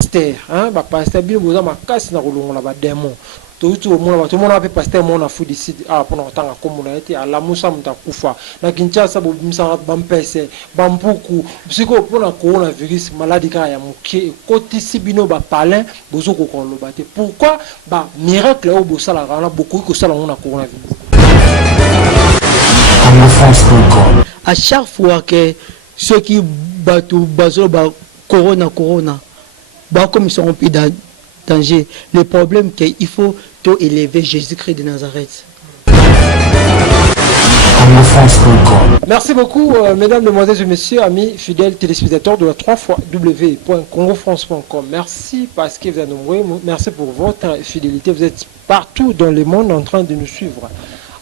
pasteur hein ba pasteur bino boza makasi na kolongola ba démon tout au monde tout le monde a pasteur mon a fudi site ah pour tanga komuna ete ala musa mtakufa na Kinshasa bo bimsa bampese bampuku bisiko pona coronavirus maladie ka ya muke kotisi bino ba palin bozo ko koloba te pourquoi ba miracle au bosala kana beaucoup ko sala on a coronavirus à chaque fois que ceux qui battent bazo ba corona bah, comme ils sont en danger, le problème c'est qu'il faut tout élever Jésus-Christ de Nazareth. Merci beaucoup, mesdames, mesdemoiselles et messieurs, amis fidèles téléspectateurs de la 3w.congofrance.com. Merci parce que vous êtes nombreux. Merci pour votre fidélité. Vous êtes partout dans le monde en train de nous suivre.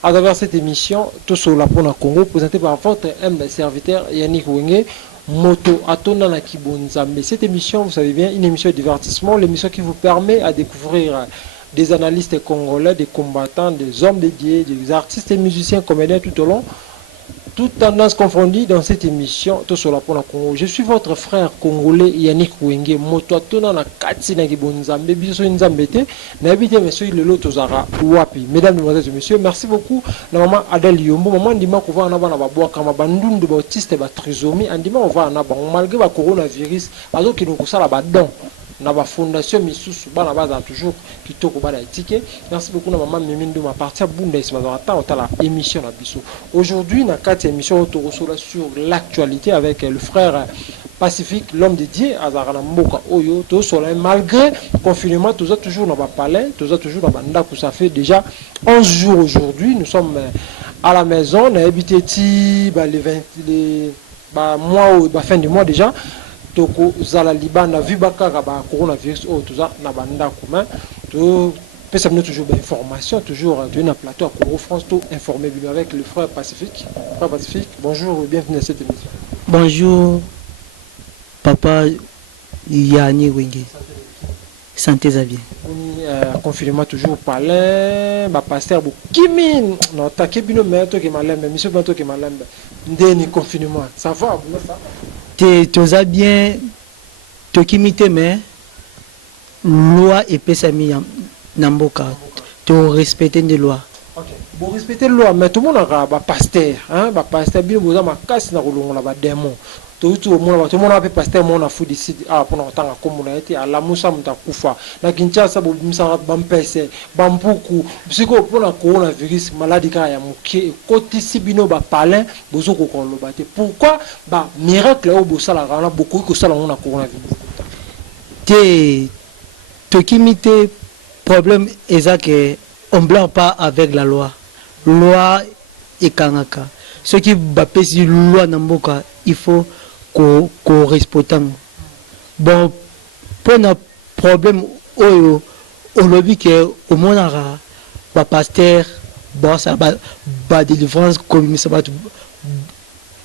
À travers cette émission, tout sur la Pona Congo, présentée par votre humble serviteur Yannick Wenge. Moto Atona na Kibonzambe. Cette émission, vous savez bien, une émission de divertissement, l'émission qui vous permet à découvrir des analystes congolais, des combattants, des hommes dédiés, des artistes et musiciens, comédiens tout au long, toutes tendances confondues dans cette émission, tout sur la Pona Congo. Je suis votre frère congolais Yannick Wenge. Moto Atona na Kati na Kibonzambe. Biso Nzambete. N'habitez monsieur le lot Tozara Wapi. Mesdames, mesdemoiselles et messieurs, merci beaucoup. La maman Adèle Yombo, maman Ndima qu'on va en avoir na bois comme bandun de bautiste et trisomie. Andima on va en avoir malgré le coronavirus. Alors qu'il nous ça là-bas dedans. Na ba fondation misusu bana baza toujours kitoko bana étiquette. Merci beaucoup na maman Mimindo ma partie bunda isma dans la émission na biso. Aujourd'hui na 4 émissions autour sur l'actualité avec le frère Pacifique, l'homme dédié à Zarana Mboka Oyo, tout cela malgré le confinement, tout ça toujours dans le palais, tout ça toujours dans le banda, ça fait déjà 11 jours aujourd'hui, nous sommes à la maison, on a habité les mois, fin du mois déjà. Toko zala liban na vu bakaka ba coronavirus oh tout ça na banda commun tout peut ça toujours d'information toujours un plateau à Congo France tout informé bien avec le frère Pacifique. Frère Pacifique, bonjour et bienvenue à cette émission. Bonjour papa Yani Wenge. Santé bien. Confinement toujours palais ba pasteur bu kimin non ta kebino meto ke malembe monsieur bato ke malembe ndeni confinement ça va vous ça tu as bien te kimite mais loi et pesami namboka tu respecter des lois. OK. Bon respecter loi mais tout le monde a ba pasteur hein ba pasteur bien boza makasi na kolongola ba démon. Tout le monde a pasteur mon a fudi site ah pour tanga komuna ete ala musa mtakufa na Kinshasa bo bimsa bampese bampuku bisiko pona coronavirus maladie ka ya muke kotisi bino ba palin bozo ko koloba te pourquoi ba miracle au bosala kana beaucoup ko sala on a coronavirus te kimite problème est que on blanc pas avec la loi et kanaka ce qui va pesi loi namboka il faut correspondant. Bon, pour un problème au lobby que au monde va pasteur bon ça va délivrance comme ça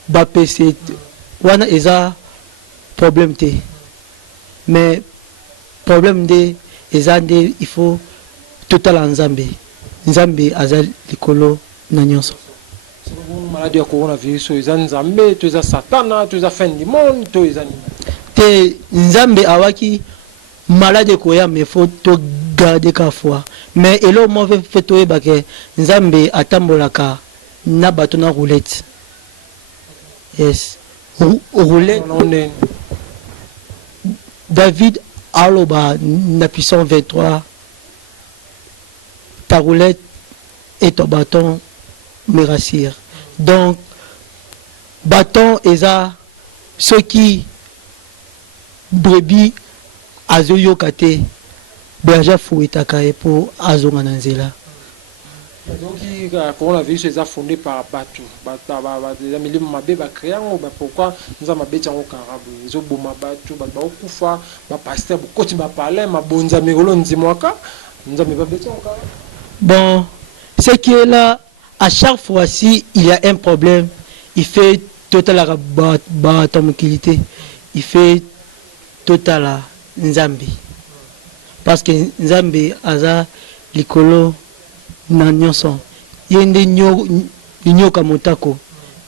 va PC wana eza problème té mais problème de eza de il faut total nzambe azal likolo na nyonso. Maladie ya coronavirus eza nzambe to eza satana to eza fin du monde to eza te nzambe awaki maladie koya mais faut to garder ka foi mais elo mo fait to yeba ke nzambe atambolaka na bato na roulette yes roulette David aloba na puissance 23 ta roulette et ton bâton me rassure. Donc, bâton et ça, ceux qui brebis azoyo kate, berger fouetakae pour azongananzela. Donc, le coronavirus est fondé par Batu. Les amis, les créés, pourquoi nous avons des gens au Carabou, les autres Batu, Bakufa, Pasteur, Bokoti, Bapalais, Mabonza, Megolo, Nzimwaka, nous avons des gens au Carabou. Bon, c'est que là, à chaque fois, si il y a un problème, il fait total la tranquillité, il fait total la Nzambi. Parce que Nzambi a likolo na nyonso. Yende nyoka motako,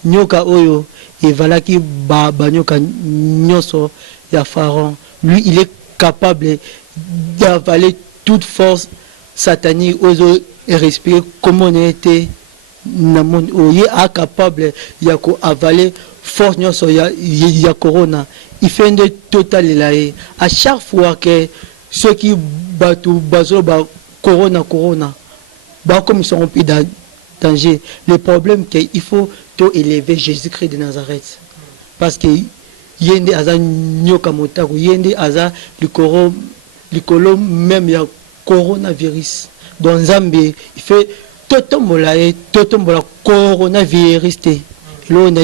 nyoka oyo, et voilà qui ba nyoka nyonso ya Pharaon. Lui, il est capable d'avaler toute force satanique aux et respirer comme on était dans le monde. Il est capable d'avaler force ya corona. Il fait un total là. À chaque fois que ceux qui battent corona, comme ils sont en danger, le problème c'est qu'il faut élever Jésus-Christ de Nazareth. Parce que yende aza nyoka motako, yende aza likolo même ya coronavirus. Donc Zambie, il fait totombola coronavirus. Lo na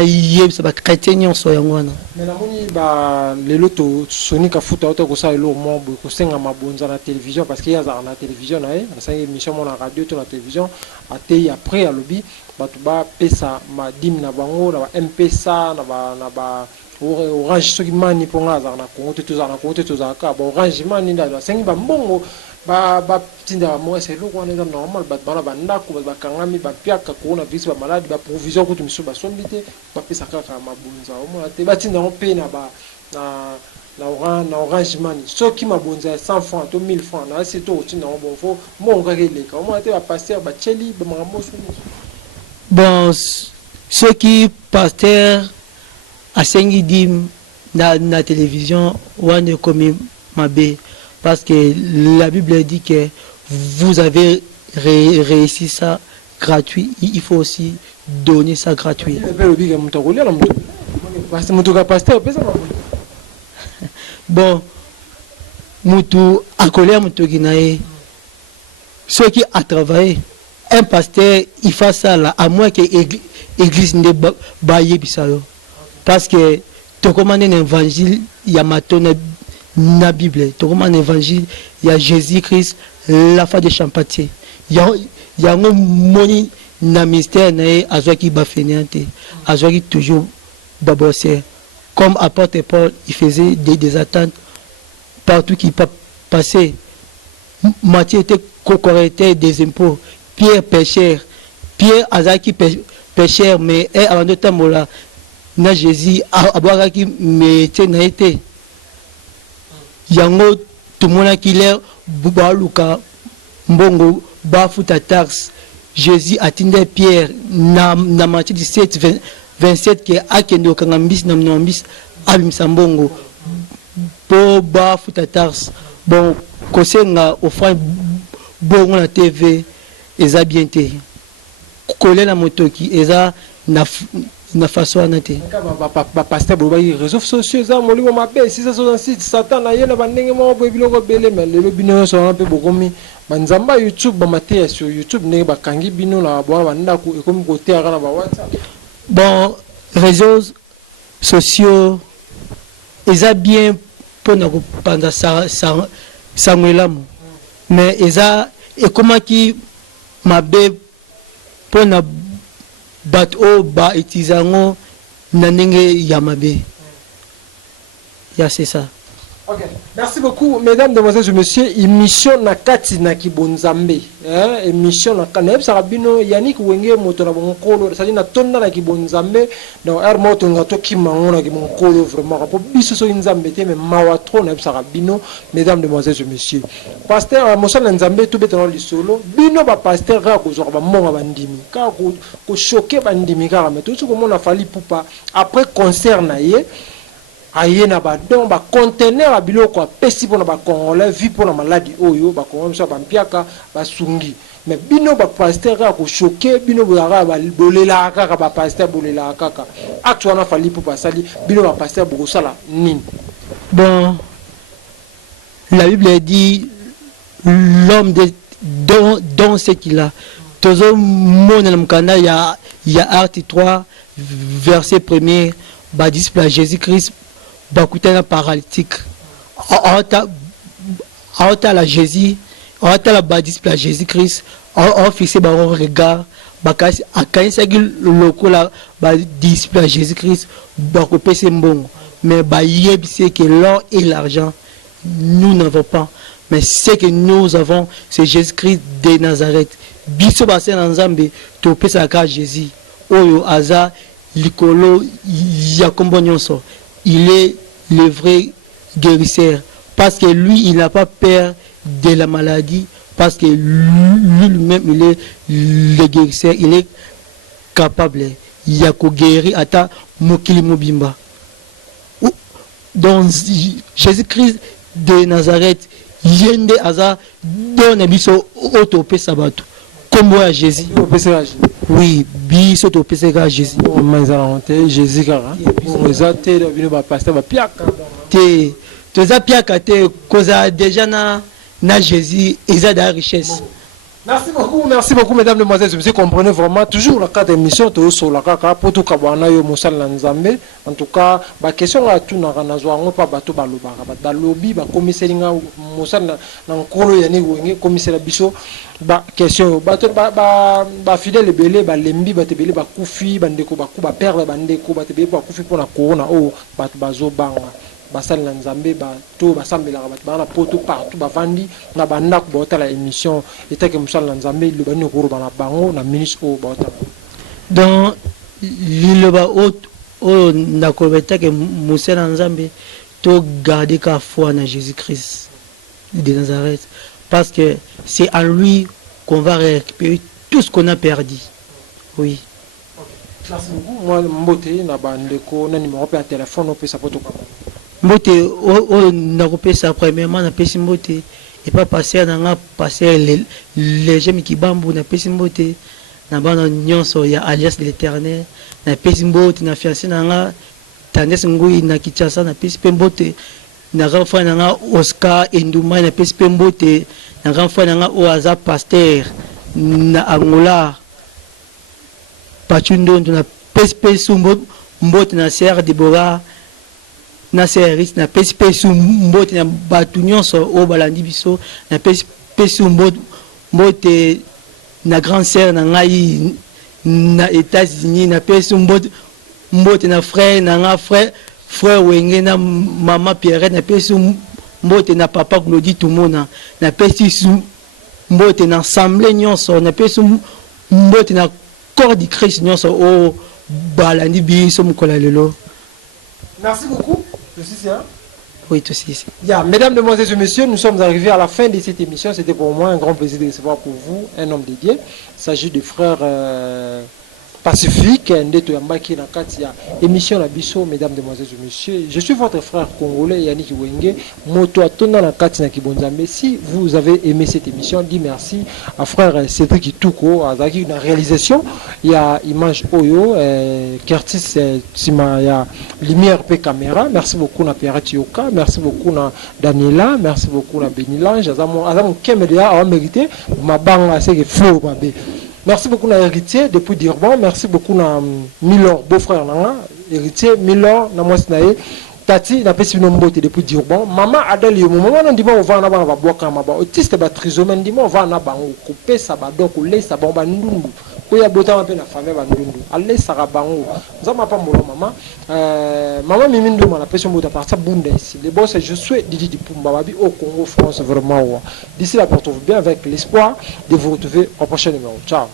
yeb sa ba chrétien nyonso yangwana. Mais la moni ba lelo to sonika futa auto ko sa elo mo bo ko senga mabonza na télévision parce qu'il y a na télévision na ça émission mon radio to na télévision ate après à lobby ba to ba pesa ma dim na bango na ba mpesa na ba orange soki mani ponga za na Congo to za na Congo to za ka ba orange mani nda sengi ba mbongo ba tinda mo c'est lo ko na normal ba bana ba ndako ba kangami ba piaka ko na visi ba malade ba provision ko tumiso ba sombite ba pesa kaka mabonza o mo te ba tinda on pe na ba na orange money soki mabonza 100 francs to 1000 francs na c'est to tinda on bon fo mo ka le ka mo te ba pasteur ba cheli ba makambo so. Bon, ceux qui pasteur à Sengidim na télévision wane comme mabe. Parce que la Bible dit que vous avez réussi ça gratuit. Il faut aussi donner ça gratuit. Bon, Moutou a colère Moutoginae. Ceux qui a travaillé, un pasteur, il fait ça là, à moins que l'église ne baille bisalo. Parce que tu commandes un évangile, il y a maintenant la Bible, tu commandes un évangile, il y a Jésus-Christ, la foi de Champatier. Il y a un moni na mystère nae azoki bafeniante, azoki toujours babosser. Comme apôtre Paul, il faisait des attentes partout qu'il passait. Matthieu était co-correcteur des impôts. Pierre pécheur. Pierre azaki pécheur, mais avant de temps là, na Jésus aboiraki métier na été. Yango tout le monde qui l'air bubaluka mbongo bafuta taxe. Jésus attendait Pierre na Matthieu 17 27 que akendo kangambis na mnombis abimsambongo po bafuta taxe. Bon kosenga offrande bongo na TV eza bien te kolela na motoki eza na façon anate ba pasteur bo ba réseaux sociaux za molimo mabe 666 satan na yena bandenge mo bo biloko bele mais le bino so un peu bokomi banzamba YouTube ba maté sur YouTube ne ba kangi bino na bo ba ndako e comme côté ara na ba WhatsApp. Bon réseaux sociaux eza bien pour na kopanda sa mwelamu mais eza et comment qui mabe pour na bat o ba itizango na ndenge ya mabe ya c'est ça. Ok, merci beaucoup mesdames, demoiselles et messieurs. Émission na kati na kibonzambe, émission na kaneb sarabino Yannick Wenge moto na bonkolo ça dit na tonna na kibonzambe donc er moto ngato kimango na kimonkolo vraiment pour biso so nzambe te mais mawatro na sarabino mesdames, demoiselles et messieurs. Pasteur Mosala Nzambe tout betano lisolo bino ba pasteur ka ko ba monga bandimi ka ko choquer bandimi ka mais tout ce que mon a fallu poupa après concert na ye ayena ba don ba conteneur a biloko pesi pona ba congolais vi pona maladie oyo ba congolais so ba mpiaka ba sungi mais bino ba pasteur ka ko choquer bino ba bolela ka ba pasteur bolela kaka acte wana fali pour pasali bino ba pasteur boko sala nini. Bon la Bible dit l'homme dans ce qu'il a tozo mona mkanda ya Acte 3 verset 1er ba disciple Jésus-Christ bakutana paralytique ata la Jésus ata la ba disciple Jésus-Christ a fixé ba regard bakasi akanisa lokola ba disciple Jésus-Christ bakopese mbongo mais ba yebise que l'or et l'argent nous n'avons pas mais ce que nous avons c'est Jésus-Christ de Nazareth biso ba se nzambe to pesa ka Jésus oyo aza likolo ya kombo nyonso. Il est le vrai guérisseur. parce que lui, il n'a pas peur de la maladie, parce que lui-même, il est le guérisseur, il est capable. Il y a qu'au guérir à Mokili Mobimba. Donc, Jésus-Christ de Nazareth, Yende Aza, donne Biso Autopé Sabato. Comme à Jésus. Oui, Biso Autopé Jésus. Jésus, tu as piaka te causa déjà na Jésus et ça de la richesse. Merci beaucoup, mesdames, mesdemoiselles, vous comprenez vraiment toujours la carte d'émission sur la kaka pour tout kabwana yo mosala na nzambe. En tout cas, ba question à tout na nazwa ngo pa bato baloba ba lobby ba commissaire nga mosala na nkolo ya ni wenge commissaire biso ba question bato ba fidèle belé ba lembi ba tebele ba kufi ba ndeko ba ku ba perdre ba ndeko ba tebele ba kufi pona corona o bato bazo banga basal na nzambe ba to basambela ba bana poto partout ba vandi na banda ko bota la émission eta ke musal na nzambe le bani ko ba na bango na ministre o bota donc le ba o na ko beta ke musal na nzambe to garder ka foi na Jésus-Christ de Nazareth parce que c'est en lui qu'on va récupérer tout ce qu'on a perdu. Oui. Merci beaucoup. Moi mbote na bandeko na numéro pe téléphone pe sa poto ka mbote o nakopesa premièrement na pesi mbote et pas passer na passer les gens qui bambu na pesi mbote na bana nyonso ya alias de l'Éternel na pesi mbote na fiancé na Tandis ngui na Kinshasa na pesi mbote na rafa na Oscar Enduma na pesi mbote na rafa na Oaza pasteur na Angola Pachundo na pesi mbote na Serre Deborah na service na pesi mbote na batu nyonso o balandi biso na pesi mbote na grande sœur na ngai na États-Unis na pesi mbote na frère na nga frère wenge na mama Pierre na pesi mbote na papa Claudie Tumona na pesi mbote na assemblée nyonso na pesi mbote na corps du Christ nyonso o balandi biso mukola lelo. Merci beaucoup. Oui, tout ici. Yeah, mesdames, demoiselles et messieurs, nous sommes arrivés à la fin de cette émission. C'était pour moi un grand plaisir de recevoir pour vous un homme dédié. Il s'agit de frères Pacifique, Ndeto Yambaki Nakatia, émission la Bisso, mesdames, demoiselles et messieurs. Je suis votre frère congolais Yannick Wenge, Moto Atona Nakatia Kibonzambe. Si vous avez aimé cette émission, dis merci à frère Cédric Itouko, à Zaki, une réalisation. Il y a Image Oyo, Curtis Sima, il y a Lumière P Caméra. Merci beaucoup à Pierre Tioka, merci beaucoup à Daniela, merci beaucoup à Benilange, Azamon Kemedia a mérité, ma banque a c'est faux, ma bé. Merci beaucoup à Héritier depuis Durban. Merci beaucoup à Milor, beau-frère Nanga. Héritier, Milor, Namwasnae. Tati, na pesi nombote depuis Durban. Maman Adèle, maman n'a dit on va en avoir un bois comme un autiste, un trisomène, dit on va en avoir un coupé, ça va donc couler, ça va ndundu. Koya bota un peu la famille va ndundu. Allez, ça va bango. Nous avons pas mon maman. Maman Mimindo, la pesi mbote à partir Bundes. Les boss, je suis Didi Dipumba Babi au Congo, France, vraiment. D'ici là, portez-vous bien avec l'espoir de vous retrouver au prochain numéro. Ciao.